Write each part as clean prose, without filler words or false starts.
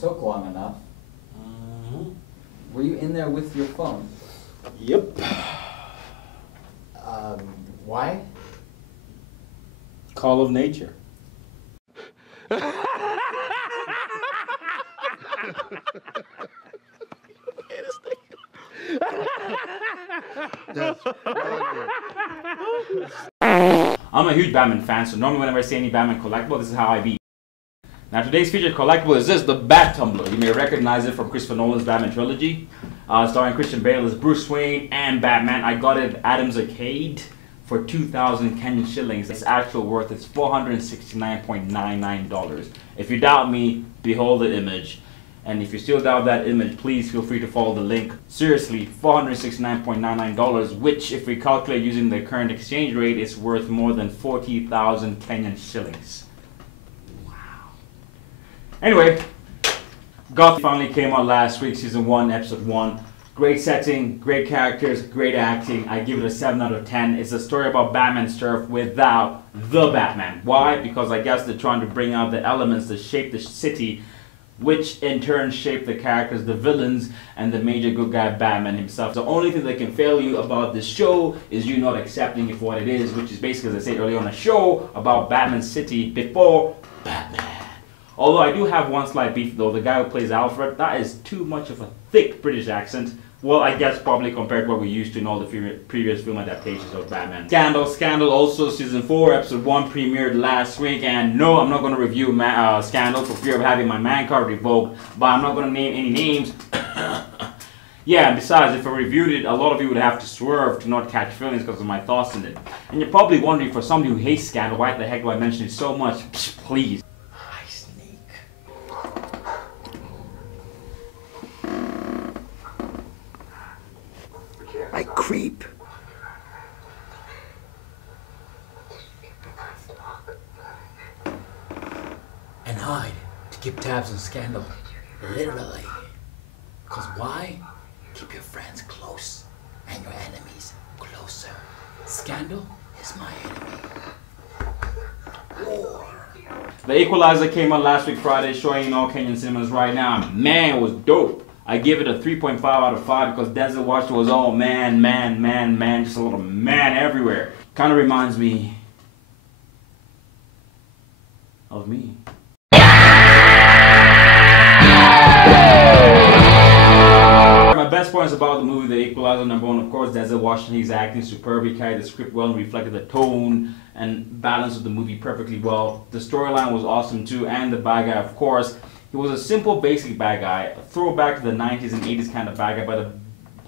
took long enough. Were you in there with your phone? Yep. Why? Call of nature. I'm a huge Batman fan, so normally whenever I see any Batman collectible, this is how I be. Now today's featured collectible is this, the Bat Tumbler. You may recognize it from Christopher Nolan's Batman trilogy, starring Christian Bale as Bruce Wayne and Batman. I got it at Adam's Arcade for 2,000 Kenyan shillings. Its actual worth is $469.99. If you doubt me, behold the image. And if you still doubt that image, please feel free to follow the link. Seriously, $469.99, which if we calculate using the current exchange rate, is worth more than 40,000 Kenyan shillings. Wow. Anyway, Gotham finally came out last week, season 1, episode 1. Great setting, great characters, great acting. I give it a 7 out of 10. It's a story about Batman's turf without the Batman. Why? Because I guess they're trying to bring out the elements that shape the city, which in turn shape the characters, the villains, and the major good guy Batman himself. The only thing that can fail you about this show is you not accepting it for what it is, which is basically, as I said earlier on, a show about Batman City before Batman. Although I do have one slight beef though, the guy who plays Alfred, that is too much of a thick British accent. Well, I guess probably compared to what we used to in all the previous film adaptations of Batman. Scandal also season 4, episode 1 premiered last week, and no, I'm not going to review Scandal for fear of having my man card revoked, but I'm not going to name any names. Yeah, and besides, if I reviewed it, a lot of you would have to swerve to not catch feelings because of my thoughts in it. And you're probably wondering, for somebody who hates Scandal, why the heck do I mention it so much? Psh, please. I creep. And hide to keep tabs on Scandal. Literally. Because why? Keep your friends close and your enemies closer. Scandal is my enemy. War. The Equalizer came out last week Friday, showing in all Kenyan cinemas right now. Man, it was dope. I give it a 3.5 out of 5 because Denzel Washington was all man, just a little man everywhere. Kind of reminds me of me. My best points about the movie, The Equalizer, number 1, of course, Denzel Washington's acting superb. He carried the script well and reflected the tone and balance of the movie perfectly well. The storyline was awesome too, and the bad guy, of course. He was a simple, basic bad guy, a throwback to the 90s and 80s kind of bad guy, but a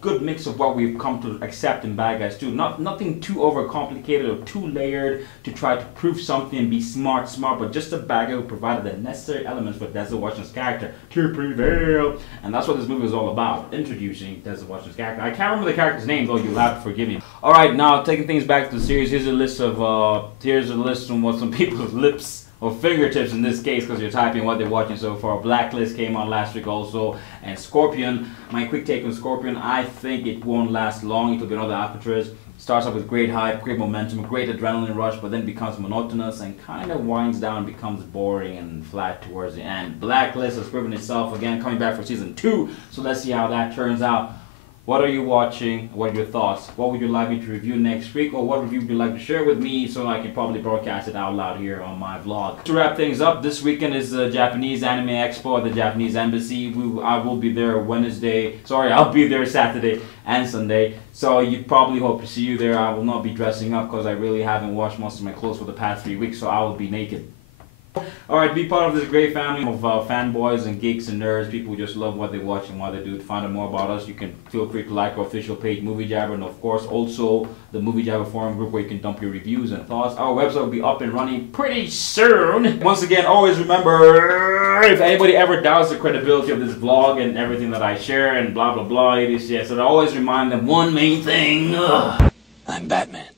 good mix of what we've come to accept in bad guys too. Nothing too overcomplicated or too layered to try to prove something and be smart, but just a bad guy who provided the necessary elements for Denzel Washington's character to prevail. And that's what this movie is all about, introducing Denzel Washington's character. I can't remember the character's name, though you'll have to forgive me. Alright, now taking things back to the series, here's a list of what some people's lips or fingertips in this case, because you're typing what they're watching so far. Blacklist came out last week also, and Scorpion. My quick take on Scorpion, I think it won't last long. It'll be another Alcatraz. Starts off with great hype, great momentum, great adrenaline rush, but then becomes monotonous and kind of winds down, becomes boring and flat towards the end. Blacklist has proven itself again, coming back for season 2, so let's see how that turns out. What are you watching? What are your thoughts? What would you like me to review next week? Or what review would you like to share with me so I can probably broadcast it out loud here on my vlog? To wrap things up, this weekend is the Japanese Anime Expo at the Japanese Embassy. I will be there I'll be there Saturday and Sunday. So you probably hope to see you there. I will not be dressing up because I really haven't washed most of my clothes for the past 3 weeks, so I will be naked. Alright, be part of this great family of fanboys and geeks and nerds, people who just love what they watch and what they do. To find out more about us, you can feel free to like our official page, Movie Jabber, and of course also the Movie Jabber forum group where you can dump your reviews and thoughts. Our website will be up and running pretty soon. Once again, always remember, if anybody ever doubts the credibility of this vlog and everything that I share and blah blah blah, so I always remind them one main thing. I'm Batman.